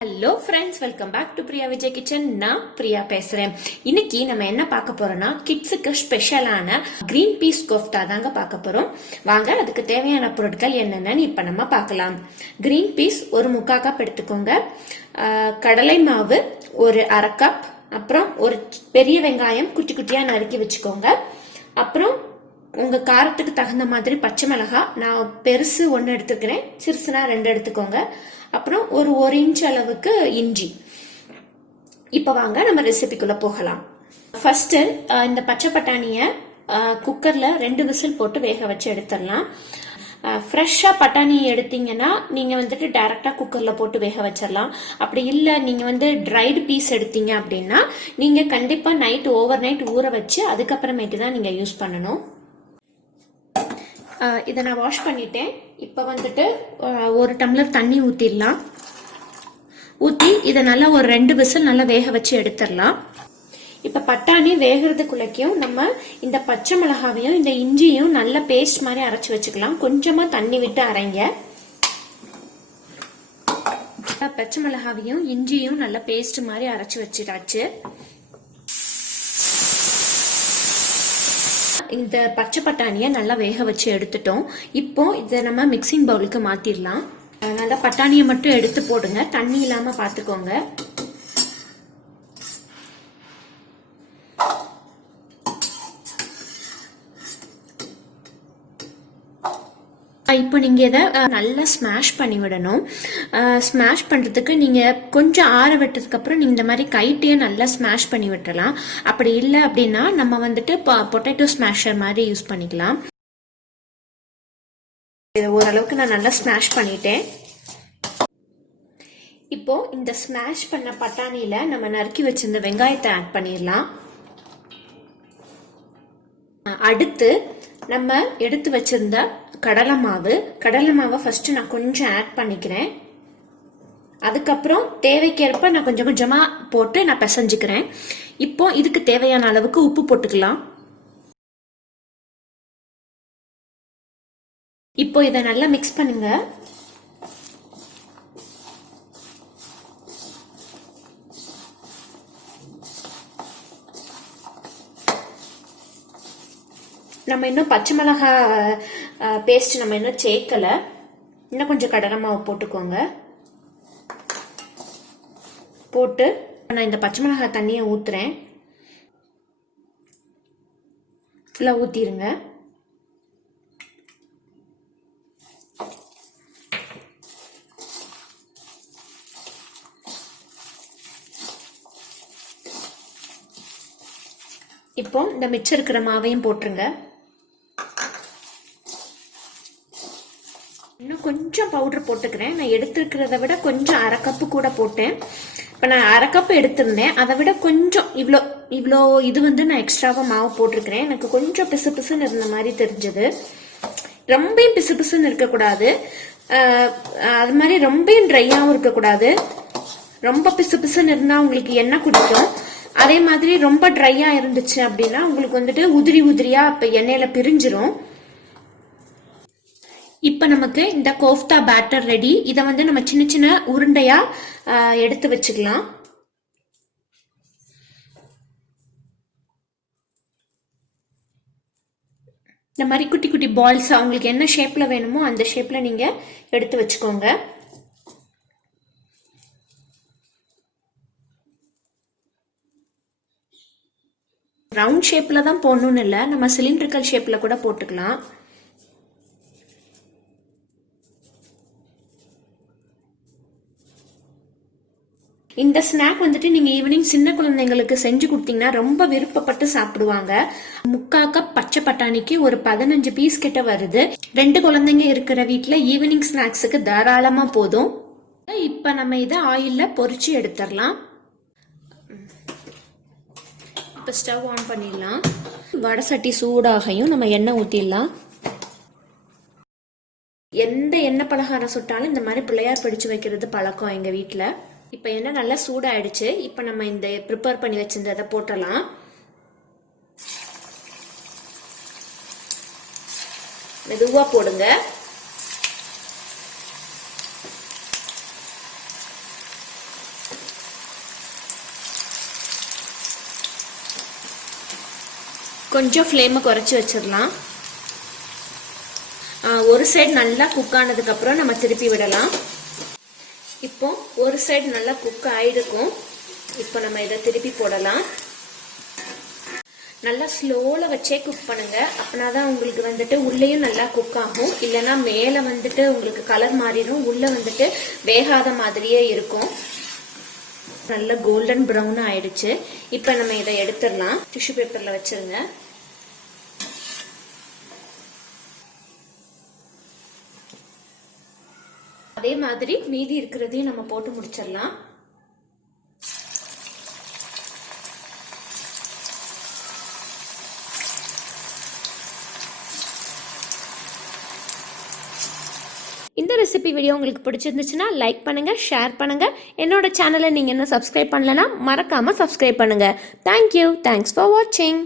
Hello friends, welcome back to Priya Vijay kitchen. நான் பிரியா பேசுறேன். இன்னைக்கு நம்ம என்ன பார்க்க போறோம்னா கிட்ஸுக்கு ஸ்பெஷலான கிரீன் பீஸ் கோஃப்டா தாங்க பார்க்க போறோம். வாங்க அதுக்கு தேவையான பொருட்கள் என்னென்னு இப்ப நம்ம பார்க்கலாம். கிரீன் பீஸ் ஒரு 3/4 கப் எடுத்துக்கோங்க. கடலை மாவு ஒரு 1/2 கப். அப்புறம் ஒரு பெரிய வெங்காயம் குட்டி குட்டியா நறுக்கி வச்சுக்கோங்க. அப்புறம் உங்க காரத்துக்கு தகுந்த மாதிரி பச்சை மிளகாய், நான் பெருசு 1 எடுத்துக்கிறேன், சிறுசுனா 2 எடுத்துக்கோங்க. அப்புறம் ஒரு 1 இன்ச் அளவுக்கு இஞ்சி. இப்ப வாங்க நம்ம ரெசிபிக்குள்ள போகலாம். ஃபர்ஸ்ட் இந்த பச்சை பட்டாணிய குக்கர்ல 2 விசில் போட்டு வேக வச்சு எடுத்துடலாம். ஃப்ரெஷ்ஷா பட்டாணி எடுத்தீங்கன்னா நீங்க வந்துட்டு டைரக்டா குக்கர்ல போட்டு வேக வச்சிடலாம். அப்படி இல்ல நீங்க ட்ரைடு பீஸ் எடுத்தீங்க அப்படின்னா நீங்க கண்டிப்பா ஓவர் நைட் ஊற வச்சு அதுக்கப்புறமேட்டு தான் நீங்க யூஸ் பண்ணணும். இதை நான் வாஷ் பண்ணிட்டேன். இப்போ ஒரு டம்ளர் தண்ணி ஊற்றிடலாம். ஊற்றி இதை நல்லா ஒரு 2 விசில் நல்லா வேக வச்சு எடுத்துடலாம். இப்போ பட்டாணி வேகிறதுக்குள்ளேயும் நம்ம இந்த பச்சை மிளகாவையும் இந்த இஞ்சியும் நல்ல பேஸ்ட் மாதிரி அரைச்சி வச்சுக்கலாம். கொஞ்சமாக தண்ணி விட்டு அரைங்க. பச்சை மிளகாவையும் இஞ்சியும் நல்ல பேஸ்ட் மாதிரி அரைச்சி வச்சுட்டாச்சு. இந்த பச்சை பட்டாணியை நல்லா வேக வச்சு எடுத்துட்டோம். இப்போ இதை நம்ம மிக்சிங் பவுலுக்கு மாத்திடலாம். நல்லா பட்டாணியை மட்டும் எடுத்து போடுங்க, தண்ணி இல்லாம பாத்துக்கோங்க. இப்போ நீங்க இதை நல்லா ஸ்மாஷ் பண்ணி விடணும். ஸ்மாஷ் பண்றதுக்கு நீங்க கொஞ்சம் ஆற விட்டதுக்கு அப்புறம் நீங்க இந்த மாதிரி கைட்டையே நல்லா ஸ்மாஷ் பண்ணி விட்டுறலாம். அப்படி இல்லை அப்படின்னா நம்ம பொட்டேட்டோ ஸ்மாஷர் மாதிரி யூஸ் பண்ணிக்கலாம். இதை ஓரளவுக்கு நான் நல்லா ஸ்மாஷ் பண்ணிட்டேன். இப்போ இந்த ஸ்மாஷ் பண்ண பட்டாணியில நம்ம நறுக்கி வச்சிருந்த வெங்காயத்தை ஆட் பண்ணிடலாம். அடுத்து நம்ம எடுத்து வச்சிருந்த கடலை மாவை ஃபர்ஸ்ட் நான் கொஞ்சம் ஆட் பண்ணிக்கிறேன். அதுக்கப்புறம் தேவைக்கேற்ப நான் கொஞ்சம் கொஞ்சமா போட்டு நான் பிசைஞ்சுக்கிறேன். இப்போ இதுக்கு தேவையான அளவுக்கு உப்பு போட்டுக்கலாம். இப்போ இதை நல்லா மிக்ஸ் பண்ணுங்க. நம்ம இன்னும் பச்சை மிளகாய் பேஸ்ட் நம்ம இன்னும் சேர்க்கல. இன்னும் கொஞ்சம் கடலை மாவு போட்டுக்கோங்க. போட்டு நான் இந்த பச்சை மிளகாய் தண்ணியை ஊத்துறேன். ஃபுல்லா ஊத்திருங்க. இப்போ இந்த மிச்சம் இருக்கிற மாவையும் போட்டுருங்க. இன்னும் கொஞ்சம் பவுடர் போட்டுக்கிறேன். நான் எடுத்துருக்கிறத விட கொஞ்சம் 1/2 கப்பு கூட போட்டேன். இப்போ நான் 1/2 கப்பு எடுத்திருந்தேன், அதை விட கொஞ்சம் இவ்வளோ இது நான் எக்ஸ்ட்ராவா மாவு போட்டிருக்கிறேன். எனக்கு கொஞ்சம் பிசு பிசுன்னு இருந்த மாதிரி தெரிஞ்சது. ரொம்பயும் பிசு பிசுன்னு இருக்கக்கூடாது, அது மாதிரி ரொம்பயும் ட்ரையாகவும் இருக்கக்கூடாது. ரொம்ப பிசு பிசுன்னு இருந்தா உங்களுக்கு எண்ணெய் குடிக்கும். அதே மாதிரி ரொம்ப ட்ரையா இருந்துச்சு அப்படின்னா உங்களுக்கு உதிரி உதிரியா இப்ப எண்ணெயில பிரிஞ்சிரும். இப்ப நமக்கு இந்த கோஃப்தா பேட்டர் ரெடி. இதை நம்ம சின்ன சின்ன உருண்டையா எடுத்து வச்சுக்கலாம். இந்த மாதிரி குட்டி குட்டி பால்ஸ் உங்களுக்கு என்ன ஷேப்ல வேணுமோ அந்த ஷேப்ல நீங்க எடுத்து வச்சுக்கோங்க. ரவுண்ட் ஷேப்ல தான் போடணும்னு இல்லை, நம்ம சிலிண்ட்ரிக்கல் ஷேப்ல கூட போட்டுக்கலாம். இந்த ஸ்நாக் நீங்க ஈவினிங் சின்ன குழந்தைங்களுக்கு செஞ்சு கொடுத்தீங்கன்னா ரொம்ப விருப்பப்பட்டு சாப்பிடுவாங்க. 3/4 கப் பச்சை பட்டாணிக்கு ஒரு 15 பீஸ் கிட்ட வருது. 2 குழந்தைங்க இருக்கிற வீட்டுல ஈவினிங் ஸ்நாக்ஸுக்கு தாராளமா போதும். இப்ப நம்ம இதை ஆயில்ல பொரிச்சு எடுத்துடலாம். இப்ப ஸ்டவ் ஆன் பண்ணிடலாம். வடை சட்டி சூடாகையும் நம்ம எண்ணெய் ஊத்திடலாம். எந்த எண்ணெய் பலகாரம் சுட்டாலும் இந்த மாதிரி பிள்ளையார் பிடிச்சு வைக்கிறது பழக்கம் எங்க வீட்டுல. இப்ப எண்ணெய் நல்லா சூடாயிடுச்சு. இப்ப நம்ம இந்த ப்ரிப்பேர் பண்ணி வச்சிருந்ததை போட்டலாம். மெதுவா போடுங்க. கொஞ்சம் ஃப்ளேமை குறைச்சி வச்சிடலாம். ஒரு சைடு நல்லா குக் ஆனதுக்கப்புறம் நம்ம திருப்பி விடலாம். இப்போ ஒரு சைடு நல்லா குக் ஆகிருக்கும். இப்போ நம்ம இதை திருப்பி போடலாம். நல்லா ஸ்லோவில் வச்சே குக் பண்ணுங்க. அப்படின்னா தான் உங்களுக்கு வந்துட்டு உள்ளேயும் நல்லா குக் ஆகும். இல்லைன்னா மேலே வந்துட்டு உங்களுக்கு கலர் மாறிடும், உள்ளே வந்துட்டு வேகாத மாதிரியே இருக்கும். நல்லா கோல்டன் ப்ரௌன் ஆயிடுச்சு. இப்போ நம்ம இதை எடுத்துடலாம். டிஷ்யூ பேப்பரில் வச்சிருங்க. அதே மாதிரி மீதி இருக்கிறதையும் நம்ம போட்டு முடிச்சிடலாம். இந்த ரெசிபி வீடியோ உங்களுக்கு பிடிச்சிருந்துச்சுன்னா லைக் பண்ணுங்க, ஷேர் பண்ணுங்க. என்னோட சேனலை நீங்க இன்னும் சப்ஸ்கிரைப் பண்ணலனா மறக்காம சப்ஸ்கிரைப் பண்ணுங்க. தேங்க்யூ. தேங்க்ஸ் ஃபார் வாட்சிங்.